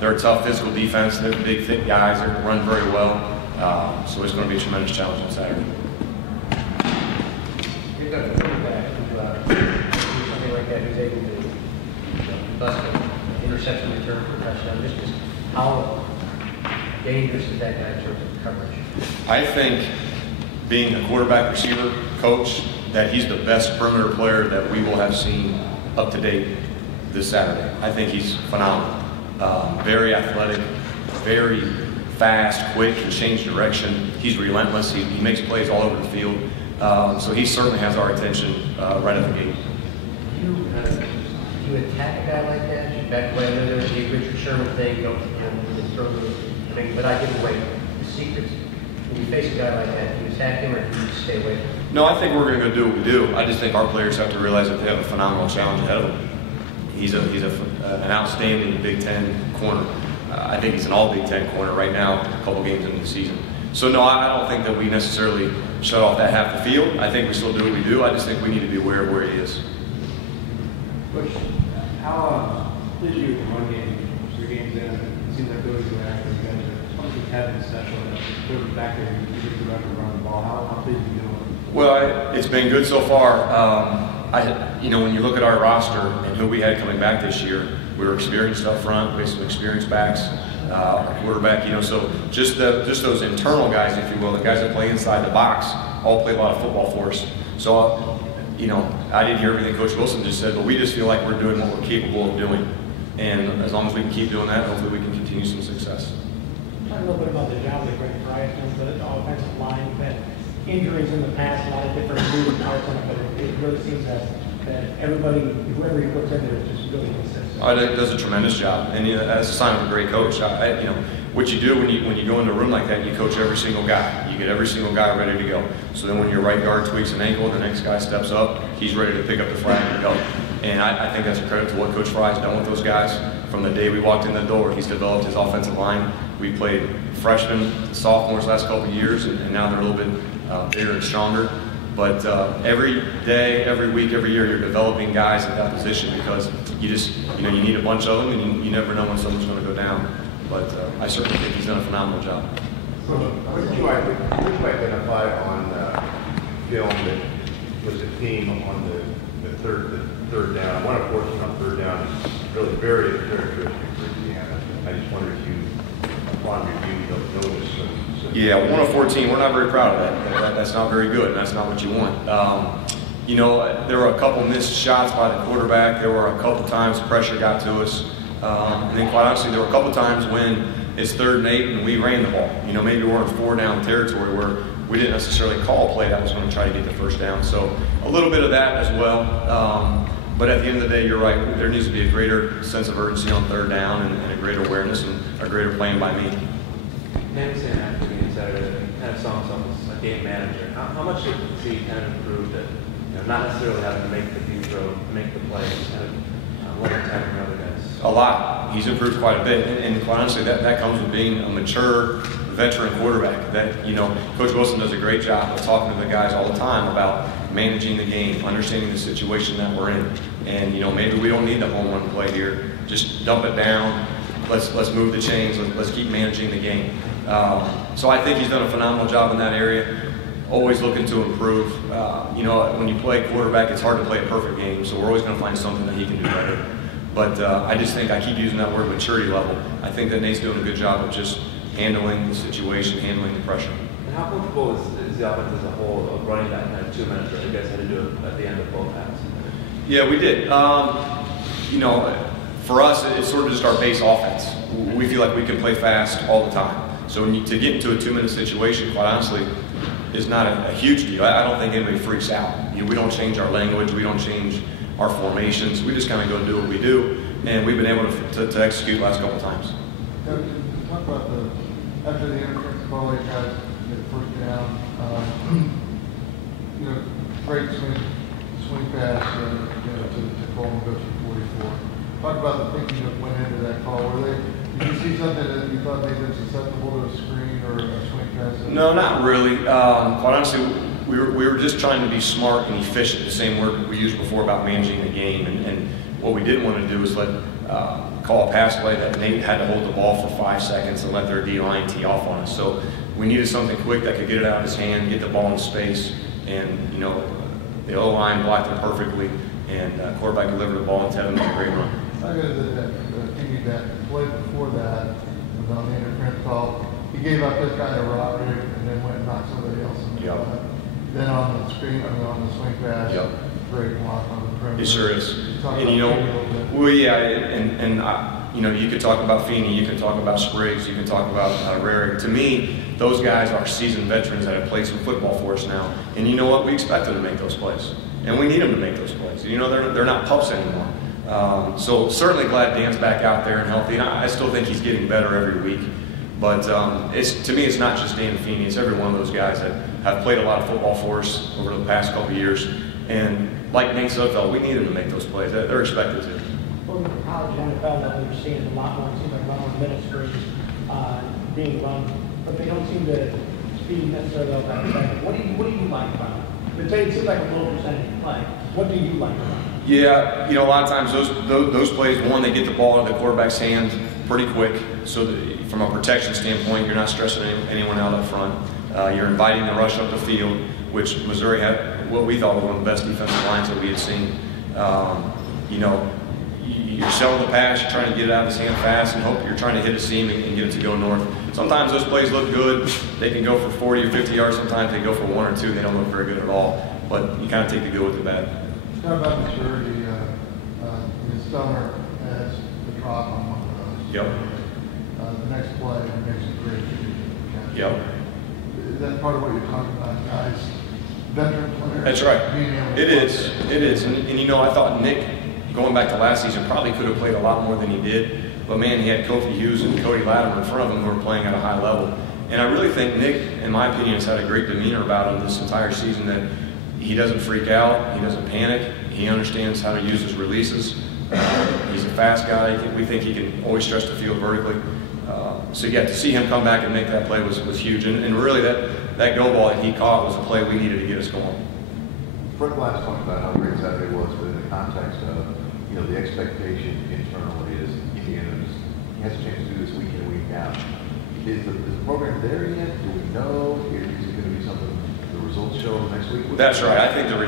They're a tough physical defense. They're big, thick guys. They run very well. So it's going to be a tremendous challenge on Saturday. You've got a quarterback who something like that who's able to bust an interception return for a touchdown. Just how dangerous is that guy in terms of coverage? I think being a quarterback receiver coach, that he's the best perimeter player that we will have seen up to date this Saturday. I think he's phenomenal. Very athletic, very fast, quick, can change direction. He's relentless. He makes plays all over the field. So he certainly has our attention right at the gate. Do you attack a guy like that? You back away with him, the Richard Sherman thing, throw the, but I give away the secrets. When you face a guy like that, do you attack him or do you stay away from him? No, I think we're going to go do what we do. I just think our players have to realize that they have a phenomenal challenge ahead of them. He's an outstanding Big Ten corner. I think he's an all Big Ten corner right now, a couple games into the season. So no, I don't think that we necessarily shut off that half the field. I think we still do what we do. I just think we need to be aware of where he is. Coach, how did you run game? 3 games in, it seems like those who are active guys are something having special. They're back there, you get the record run the ball. How did you do it? Well, it's been good so far. When you look at our roster and who we had coming back this year, we were experienced up front. We had some experienced backs, our quarterback. So just those internal guys, if you will, the guys that play inside the box, all play a lot of football for us. So, I didn't hear everything Coach Wilson just said, but we just feel like we're doing what we're capable of doing. And as long as we can keep doing that, hopefully we can continue some success. Talk a little bit about the job that Greg Fry has done, but the offensive line. We've had injuries in the past, a lot of different moving parts on it, but it really seems that everybody, whoever he puts in there, is just really consistent. Does a tremendous job, and that's a sign of a great coach. What you do when you go into a room like that, you coach every single guy. You get every single guy ready to go. So then when your right guard tweaks an ankle, the next guy steps up, he's ready to pick up the flag and go. And I think that's a credit to what Coach Fry has done with those guys. From the day we walked in the door, he's developed his offensive line. We played freshmen, sophomores last couple of years, and now they're a little bit bigger and stronger. But every day, every week, every year, you're developing guys at that position because you need a bunch of them, and you never know when someone's going to go down. But I certainly think he's done a phenomenal job. So, what did you identify on film that was a theme on the third down? 1 of 14 on third down is really very characteristic for Indiana. I just wonder if you, upon review, you don't notice some. Yeah, 1 of 14. We're not very proud of that. That's not very good, and that's not what you want. There were a couple missed shots by the quarterback. There were a couple times pressure got to us. And then, quite honestly, there were a couple times when it's 3rd and 8 and we ran the ball. Maybe we're in 4-down territory where we didn't necessarily call a play that was going to try to get the first down. So a little bit of that as well. But at the end of the day, you're right. There needs to be a greater sense of urgency on 3rd down and a greater awareness and a greater playing by me. Nancy saying after the game Saturday, kind of saw himself as a game manager. How much did you see kind of improve that, not necessarily having to make the deep throw, make the play, kind of let him tackle other guys? A lot. He's improved quite a bit, and quite honestly, that comes with being a mature veteran quarterback. Coach Wilson does a great job of talking to the guys all the time about managing the game, understanding the situation that we're in, and maybe we don't need the home run play here. Just dump it down. Let's move the chains. Let's keep managing the game. So I think he's done a phenomenal job in that area. Always looking to improve. When you play quarterback, it's hard to play a perfect game, so we're always going to find something that he can do better. But I just think I keep using that word maturity level. I think that Nate's doing a good job of just handling the situation, handling the pressure. And how comfortable is the offense as a whole of running that kind of 2 minutes where you guys had to do it at the end of both halves? Yeah, we did. For us, it's sort of just our base offense. We feel like we can play fast all the time. So to get into a 2-minute situation, quite honestly, is not a huge deal. I don't think anybody freaks out. We don't change our language. We don't change our formations. We just kind of go do what we do, and we've been able to execute the last couple times. Talk about after the interference call, you guys get first down. Great swing pass to Coleman goes for 44. Talk about the thinking that went into that call. Did you see something that you thought made them susceptible to a screen or a swing pass? No, not really. Quite honestly, we were just trying to be smart and efficient, the same word we used before about managing the game. And what we didn't want to do is let call a pass play that Nate had to hold the ball for 5 seconds and let their D-line tee off on us. So we needed something quick that could get it out of his hand, get the ball in space, and, you know, the O-line blocked it perfectly, and quarterback delivered the ball and Tevin made a great run. I got that play before that, was on the interference call. He gave up his kind of robbery and then went and knocked somebody else in the Yep. butt. Then on the screen, on the swing pass, Yep. great block on the perimeter. It sure is. Talk And, you about know, Feeney a little bit. well, yeah, you know, you could talk about Feeney, you can talk about Spriggs, you can talk about Rarick. To me, those guys are seasoned veterans that have played some football for us now. And you know what? We expect them to make those plays. And we need them to make those plays. You know, they're not pups anymore. So certainly glad Dan's back out there and healthy. And I still think he's getting better every week. But to me, it's not just Dan Feeney. It's every one of those guys that have played a lot of football for us over the past couple of years. And like Nate Sudfeld, we need them to make those plays. They're expected to. Well, in college and NFL, that we're seeing a lot more. It seems like run on middle screens being run, but they don't seem to speed necessarily up that second. What do you like about it? It seems like a low percentage play. What do you like about it? Yeah, you know, a lot of times those plays, one, they get the ball out of the quarterback's hand pretty quick. So that from a protection standpoint, you're not stressing anyone out up front. You're inviting the rush up the field, which Missouri had what we thought was one of the best defensive lines that we had seen. You know, you're selling the pass, you're trying to get it out of his hand fast and hope you're trying to hit a seam and get it to go north. Sometimes those plays look good. They can go for 40 or 50 yards. Sometimes they go for 1 or 2. They don't look very good at all. But you kind of take the good with the bad. Talk about maturity. Stoner has the drop on one of those. Yep. The next play makes a great catch. Yep. Is that part of what you're talking about, guys? Veteran players? That's right. Being able to It is. It is. And you know, I thought Nick, going back to last season, probably could have played a lot more than he did. But man, he had Kofi Hughes and Cody Latimer in front of him who were playing at a high level. And I really think Nick, in my opinion, has had a great demeanor about him this entire season, that he doesn't freak out, he doesn't panic, he understands how to use his releases. He's a fast guy. We think he can always stretch the field vertically. So yeah, to see him come back and make that play was huge. And really that go ball that he caught was a play we needed to get us going. Fred Glass talked about how great Saturday was, but in the context of, you know, the expectation internally is Indiana has a chance to do this week in, week out. Is the program there yet? Do we know? Is it going to be something the results show next week? That's right. I think the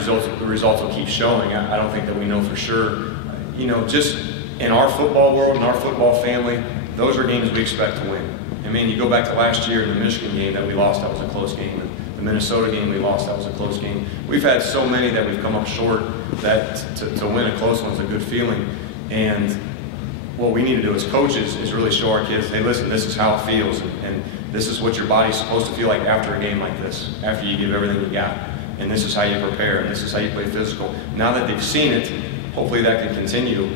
results will keep showing. I don't think that we know for sure. You know, just in our football world, in our football family, those are games we expect to win. I mean, you go back to last year in the Michigan game that we lost, that was a close game. The Minnesota game we lost, that was a close game. We've had so many that we've come up short that to win a close one is a good feeling. And what we need to do as coaches is really show our kids, hey, listen, this is how it feels, and this is what your body's supposed to feel like after a game like this, after you give everything you got. And this is how you prepare, and this is how you play physical. Now that they've seen it, hopefully that can continue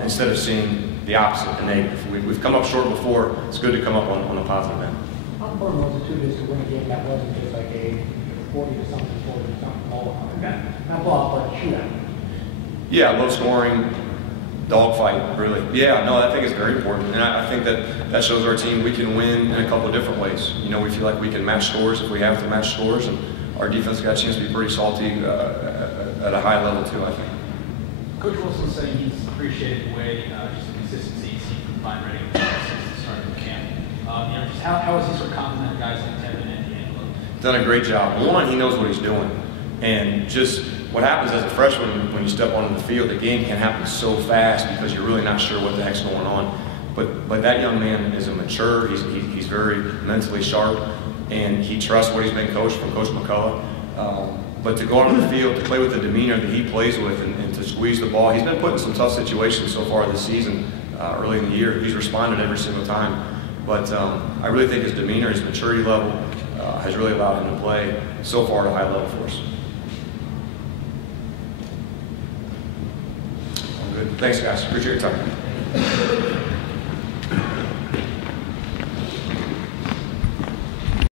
instead of seeing the opposite, the negative. We've come up short before. It's good to come up on the positive end. How important was it too just to win a game that wasn't just like a 40 to something ball, not ball, but a shootout? Yeah, low scoring, dogfight, really. Yeah, no, I think it's very important. And I think that shows our team we can win in a couple of different ways. You know, we feel like we can match scores if we have to match scores, and our defense got a chance to be pretty salty at a high level too, I think. Coach Wilson said he's appreciated the way, just the consistency he's seen from Fine Reading since the start of the camp. You know, just how has he sort of complimented guys like Tevin and D'Angelo? Done a great job. One, he knows what he's doing. And just what happens as a freshman when you step onto the field, the game can happen so fast because you're really not sure what the heck's going on. But that young man is a mature, he's very mentally sharp, and he trusts what he's been coached from Coach McCullough. But to go onto the field, to play with the demeanor that he plays with, and to squeeze the ball, he's been put in some tough situations so far this season, early in the year. He's responded every single time. But I really think his demeanor, his maturity level, has really allowed him to play so far at a high level for us. Good. Thanks, guys. Appreciate your time.